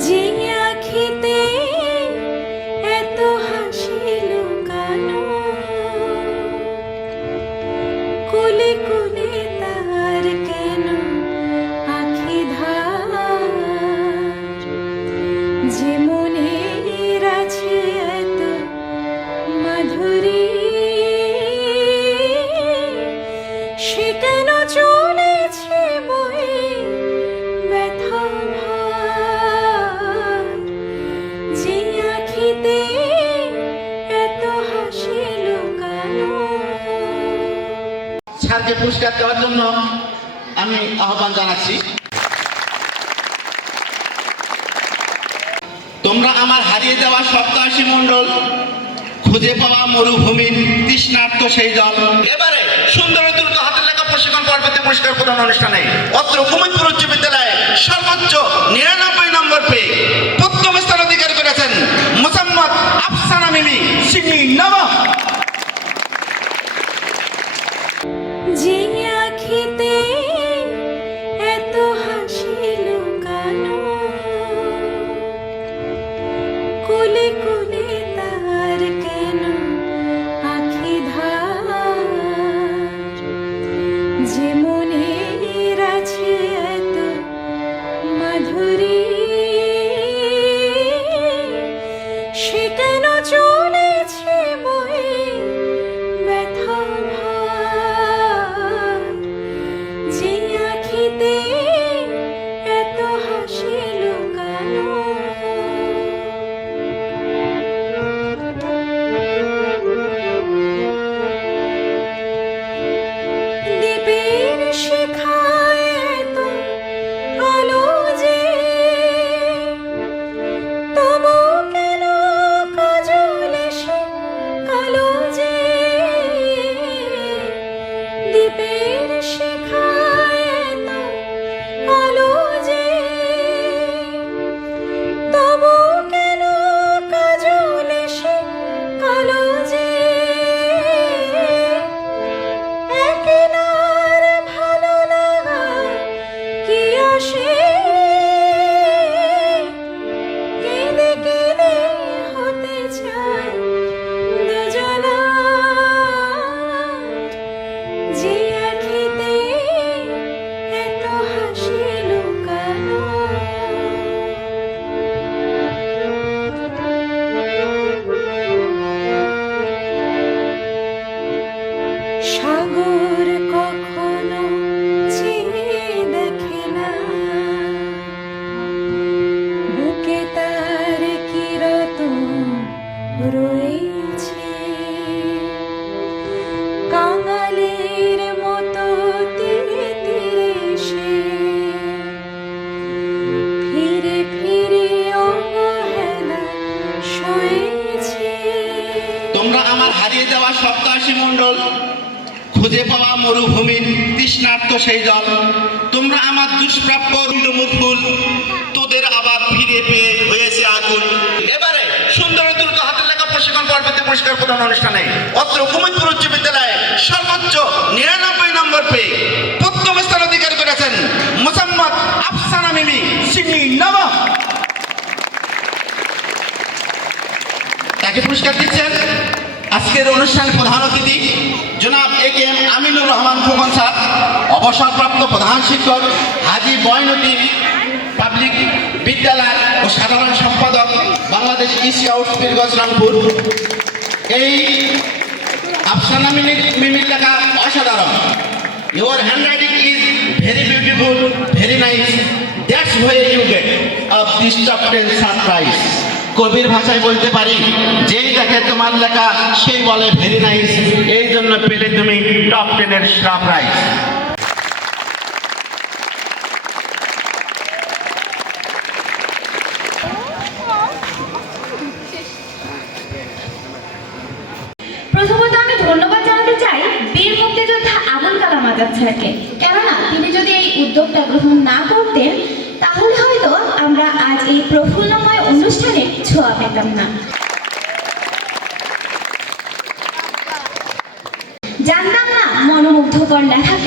যে আখিতে পুরস্কার দেওয়ার জন্য আমি আহ্বান জানাচ্ছি। তোমরা আমার হারিয়ে যাওয়া সপ্তাহী মন্ডল খুঁজে পাওয়া মরুভূমির তৃষ্ণার্থ সেই জল। এবারে সুন্দর দ্রুত হাতের লেখা প্রশিক্ষণ পর্বতে পুরস্কার প্রদান অনুষ্ঠানে অত্র কুমিরপুর উচ্চ বিদ্যালয়ে সর্বোচ্চ কি তোমরা আমার দুষ্প্রাপ্য ফুল তোদের আবার ফিরে পেয়ে হয়েছে আগুন। এবারে সুন্দর দ্রুত হাতের লেখা প্রশিক্ষণ পর্বতে পুরস্কার প্রদান অনুষ্ঠানে অত্র কুমিরপুর উচ্চ বিদ্যালয়ে সর্বোচ্চ নিরানব্বই নম্বর পেয়ে প্রথম স্থান অধিকার করেছেন মোসাম্মদ আফসানা মিমি, সিমি নবাব। তাকে পুরস্কার দিচ্ছেন আজকের অনুষ্ঠানের প্রধান অতিথি জনাব A K M Aminur Rahman Phukan sir, অবসরপ্রাপ্ত প্রধান শিক্ষক হাজি বয়নটি পাবলিক বিদ্যালয় ও সাধারণ সম্পাদক বাংলাদেশ স্কাউট পীরগঞ্জ রংপুর এই আফসানা মিনিট মিমির লেখা অসাধারণ। Your handwriting is very beautiful very nice that's way you get top ten surprise কবির ভাষায় বলতে পারি, যেই দেখে তোমার লেখা সেই বলে ভেরি নাইস। এই জন্য পেলে তুমি টপ টেনের স্টাফ প্রথমত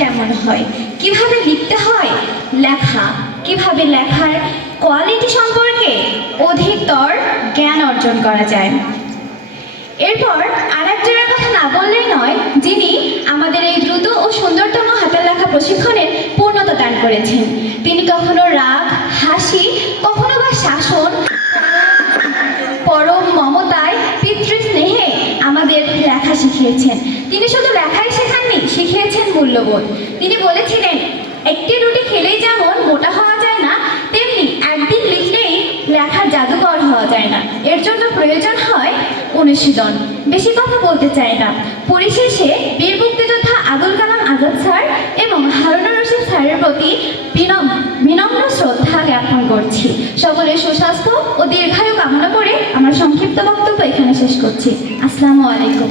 কেমন হয়? কীভাবে লিখতে হয়? লেখা। কীভাবে লেখার কোয়ালিটি সম্পর্কে অধিকতর জ্ঞান অর্জন করা যায়। এরপর আরেকজনের কথা না বললেই নয়, যিনি আমাদের এই দ্রুত ও সুন্দরতম হাতের লেখা প্রশিক্ষণের পূর্ণতা দান করেছেন। তিনি কখনো রাগ, হাসি আমাদের লেখা শিখিয়েছেন। তিনি শুধু লেখাই শেখাননি, শিখিয়েছেন মূল্যবোধ। তিনি বলেছিলেন, একটি রুটি খেলেই যেমন মোটা হওয়া যায় না, তেমনি একদিন লিখলেই লেখা জাদুকর হওয়া যায় না। এর জন্য প্রয়োজন হয় অনুশীলন। বেশি কথা বলতে চায় না। পরিশেষে বীর মুক্তিযোদ্ধা আবুল কালাম আজাদ স্যার এবং হারুন রশিদ স্যারের প্রতি বিনম্র শ্রদ্ধা জ্ঞাপন করছি। সকলের সুস্বাস্থ্য ও দীর্ঘায়ু কামনা করে আমার সংক্ষিপ্ত বক্তব্য এখানে শেষ করছি। আসসালামু আলাইকুম।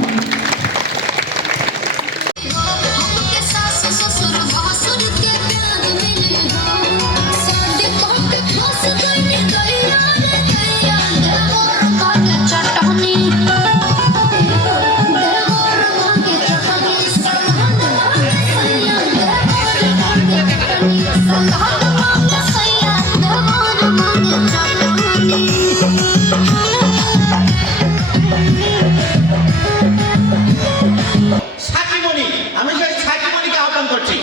আমি সেই সাইকুমারিকে আহ্বান করছি।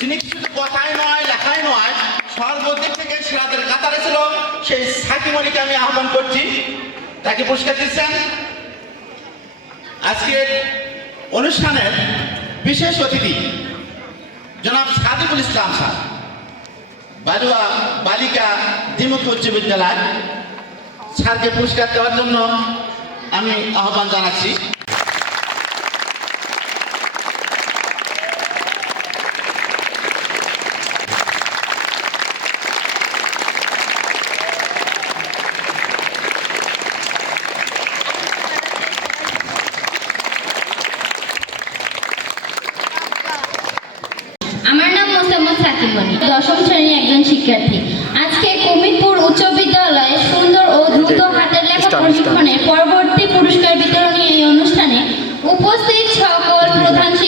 যিনি শুধু কথায় নয় লেখায় নয়, সর্বদিক থেকে সিরাদের কাতারে ছিল, সেই সাকিমণিকে আমি আহ্বান করছি। তাকে পুরস্কার দিচ্ছেন। আজকের অনুষ্ঠানের বিশেষ অতিথি জনাব সাদিকুল ইসলাম স্যার, বালুয়া বালিকা দ্বিমুখী উচ্চ বিদ্যালয়। স্যারকে পুরস্কার দেওয়ার জন্য আমি আহ্বান জানাচ্ছি। podrán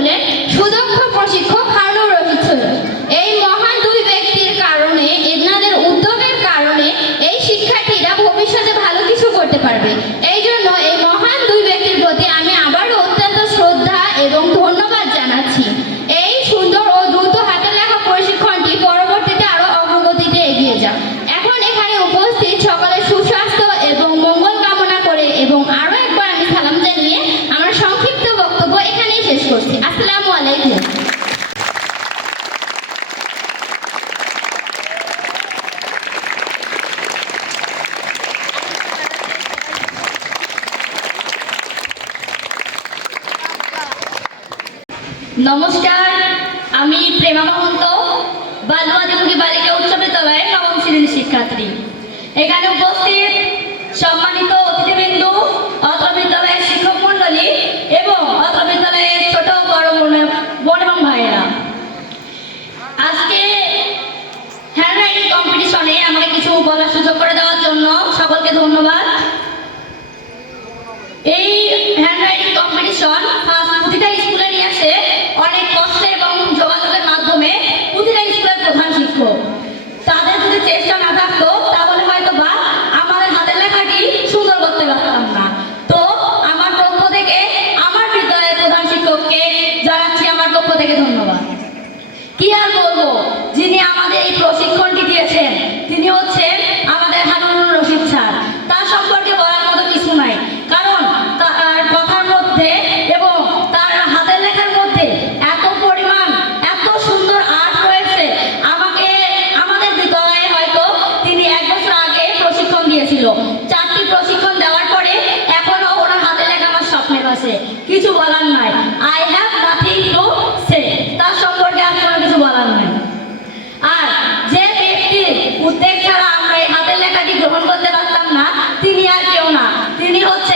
doble পাশে কিছু বলার নাই। I have nothing to say তার সম্পর্কে আমি কোনো কিছু বলার নাই। আর যে ব্যক্তি উদ্বেগ ছাড়া আমরা এই হাতের লেখাটি গ্রহণ করতে পারতাম না, তিনি আর কেউ না। তিনি হচ্ছেন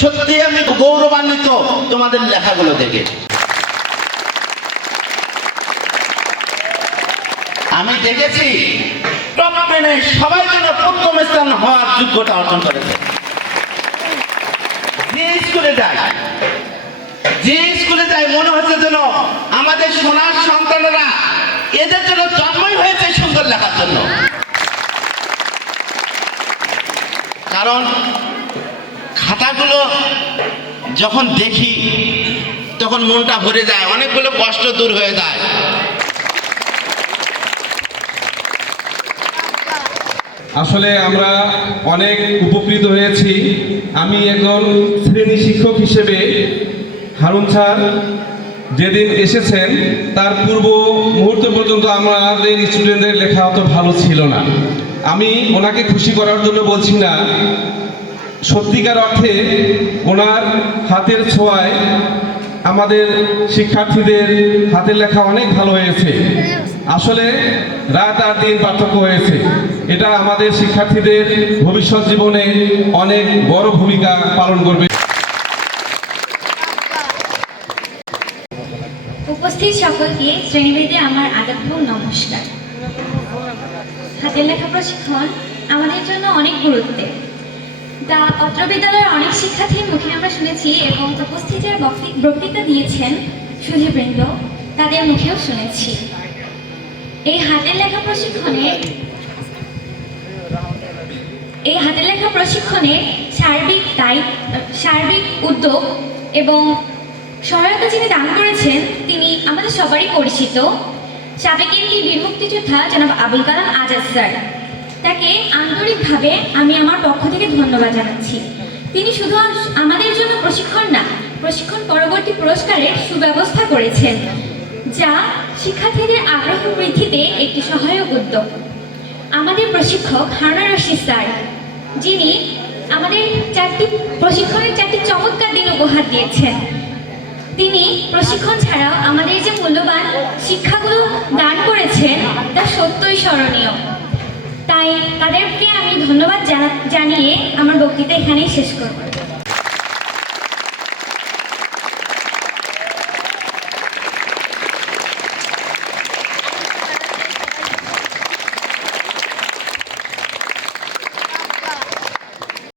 সত্যি আমি গৌরবান্বিত তোমাদের লেখাগুলো দেখে। আমি দেখেছি টপ টেনে সবাই যেন প্রথম স্থান হওয়ার যোগ্যতা অর্জন করেছে। যে স্কুলে যায়, যে স্কুলে যায়, মনে হচ্ছে যেন আমাদের সোনার সন্তানেরা এদের জন্য জন্মই হয়েছে সুন্দর লেখার জন্য। কারণ খাতাগুলো যখন দেখি, তখন মনটা ভরে যায়, অনেকগুলো কষ্ট দূর হয়ে যায়। আসলে আমরা অনেক উপকৃত হয়েছি। আমি একজন শ্রেণি শিক্ষক হিসেবে হারুন স্যার যেদিন এসেছেন, তার পূর্ব মুহূর্ত পর্যন্ত আমাদের স্টুডেন্টদের লেখা অত ভালো ছিল না। আমি ওনাকে খুশি করার জন্য বলছি না সত্যিকার অর্থে ওনার হাতের ছোঁয়ায় আমাদের শিক্ষার্থীদের হাতের লেখা অনেক ভালো হয়েছে। আসলে রাত আর দিন পার্থক্য হয়েছে। এটা আমাদের শিক্ষার্থীদের ভবিষ্যৎ জীবনে অনেক বড় ভূমিকা পালন করবে। উপস্থিত সকলকে শ্রেণীভেদে আমার আদাবপূর্ণ নমস্কার। হাতের লেখা প্রশিক্ষণ আমাদের জন্য অনেক গুরুত্বের। তা অত্র বিদ্যালয়ের অনেক শিক্ষার্থীর মুখে আমরা শুনেছি এবং উপস্থিত যারা বক্তৃ- বক্তৃতা দিয়েছেন সুধীবৃন্দ। তাদের মুখেও শুনেছি। এই হাতের লেখা প্রশিক্ষণে এই হাতের লেখা প্রশিক্ষণে সার্বিক দায়িত্ব সার্বিক উদ্যোগ এবং সহায়তা যিনি দান করেছেন, তিনি আমাদের সবারই পরিচিত। সাবেক এমপি বীর মুক্তিযোদ্ধা জনাব আবুল কালাম আজাদ স্যার। তাকে আন্তরিকভাবে আমি আমার পক্ষ থেকে ধন্যবাদ জানাচ্ছি। তিনি শুধু আমাদের জন্য প্রশিক্ষণ না, প্রশিক্ষণ পরবর্তী পুরস্কারের সুব্যবস্থা করেছেন, যা শিক্ষার্থীদের আগ্রহ বৃদ্ধিতে একটি সহায়ক উদ্যোগ। আমাদের প্রশিক্ষক হারুনা রশিদ স্যার, যিনি আমাদের চারটি, প্রশিক্ষণের চারটি চমৎকার দিন উপহার দিয়েছেন। তিনি প্রশিক্ষণ ছাড়াও আমাদের যে মূল্যবান শিক্ষাগুলো দান করেছেন, তা সত্যই স্মরণীয়। তাই তাদেরকে আমি ধন্যবাদ জানা- জানিয়ে আমার বক্তৃতা এখানেই শেষ করব।